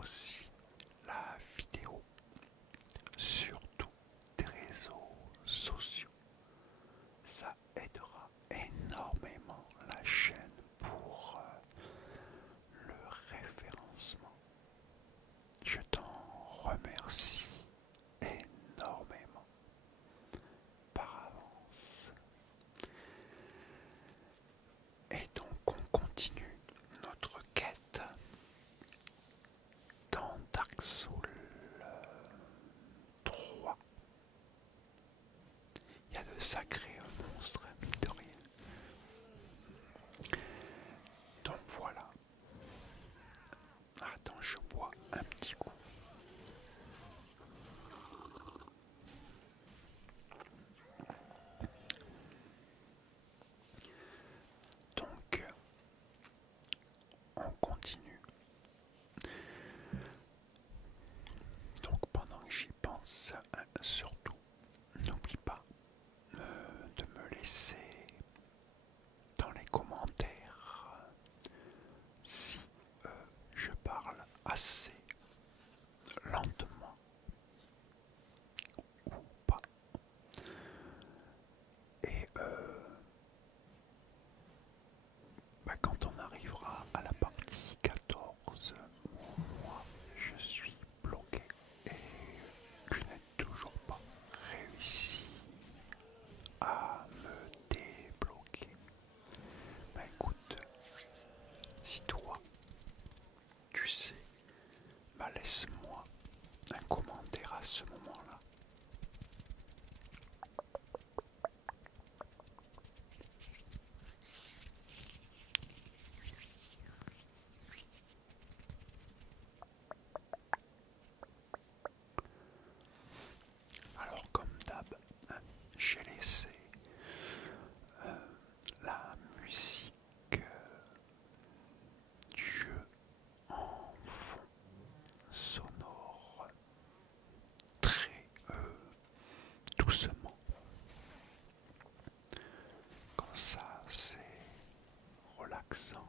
aussi la vidéo sur tous tes réseaux sociaux. Ça aidera énormément la chaîne pour le référencement. Je t'en remercie énormément par avance. Et donc on continue notre quête dans Dark Souls 3. Il y a de sacrés monstres, mine de rien. Donc voilà. Attends, je bois un petit coup. Donc, on continue. Donc pendant que j'y pense, surtout, n'oublie pas de me laisser dans les commentaires si je parle assez lentement ou pas. Et quand on arrivera à la partie 14, moi je suis bloqué et je n'ai toujours pas réussi à me débloquer. Bah écoute, si toi tu sais, bah laisse-moi un commentaire à ce moment-là. Alors comme d'hab, j'ai laissé la musique du jeu en fond sonore très doucement. Comme ça, c'est relaxant.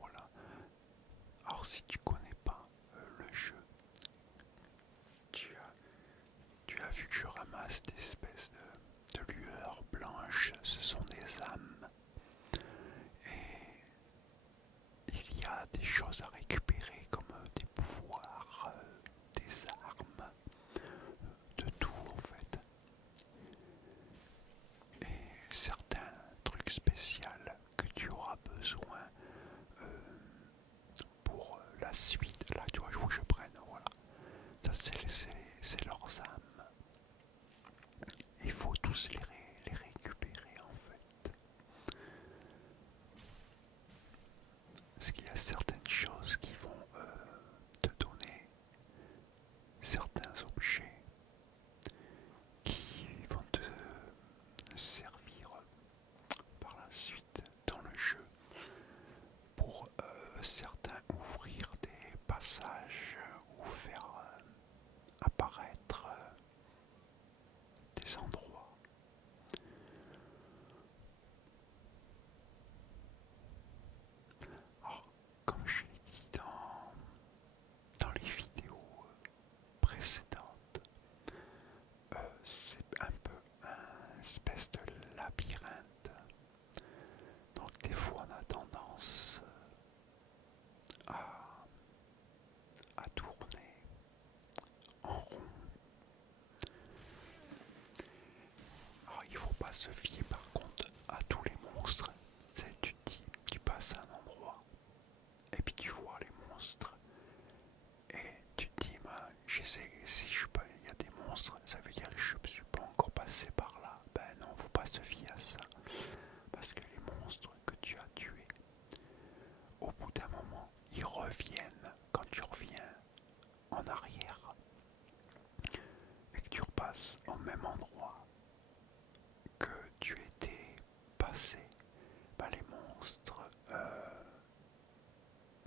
Voilà. Alors si tu connais pas le jeu, tu as vu que je ramasse des espèces de lueurs blanches, ce sont des âmes. Et il y a des choses à récupérer comme des pouvoirs, des armes, de tout en fait. Et certains trucs spéciaux que tu auras besoin pour la suite. Là, tu vois, il faut que je prenne, voilà. Ça, c'est leurs âmes. Il faut tous les récupérer en fait. Parce qu'il y a certaines choses qui vont te donner certains objets qui vont te servir par la suite dans le jeu pour certains ouvrir des passages ou faire apparaître des endroits. Alors, comme je l'ai dit dans les vidéos précédentes, c'est un peu un espèce de labyrinthe. Donc des fois on a tendance à tourner en rond. Alors il ne faut pas se fier par contre à tous les monstres. C'est, tu te dis, tu passes à un endroit et puis tu vois les monstres et tu te dis bah, j'essaie, si je suis pas, il y a des monstres, ça veut dire que je ne suis pas encore passé par là. Ben non, faut pas se fier à ça. Parce que les monstres que tu as tués, au bout d'un moment, ils reviennent quand tu reviens en arrière et que tu repasses au même endroit que tu étais passé, bah, les monstres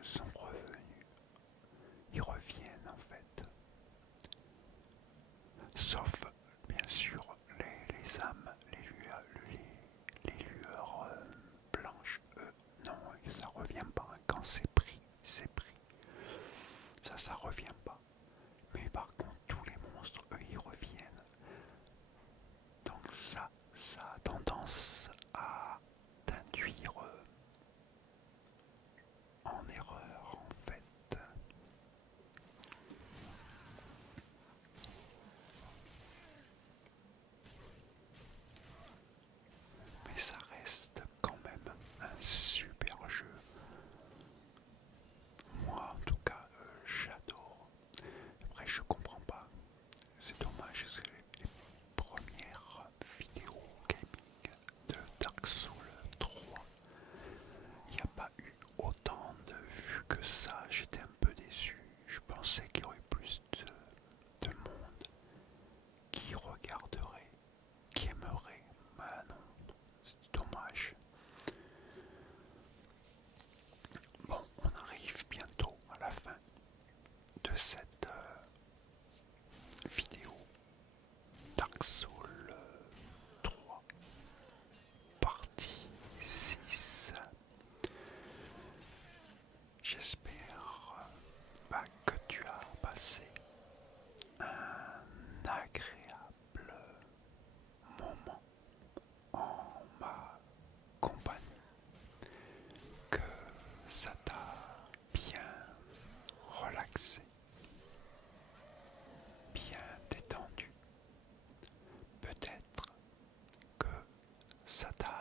sont revenus. Ils reviennent en fait. Sauf, bien sûr, les âmes, les lueurs blanches, eux, non, ça revient pas. Quand c'est pris, c'est pris. Ça revient pas. Mais par contre, tous les monstres, eux, ils reviennent. Donc ça a tendance à t'induire en erreur, en fait. Mais ça reste quand même un super jeu. Moi, en tout cas, j'adore. Après, je comprends pas. C'est dommage, parce que les premières vidéos gaming de Dark Souls 3, il n'y a pas eu autant de vues que ça. J'étais un peu déçu. Je pensais qu'il y aurait plus de monde qui regarderait, qui aimerait. Mais non, c'est dommage. Bon, on arrive bientôt à la fin de cette vidéo Dark Souls 3, partie 6. J'espère que tu as passé un agréable moment en ma compagnie, que ça t'a bien relaxé, bien détendu. Peut-être que ça t'a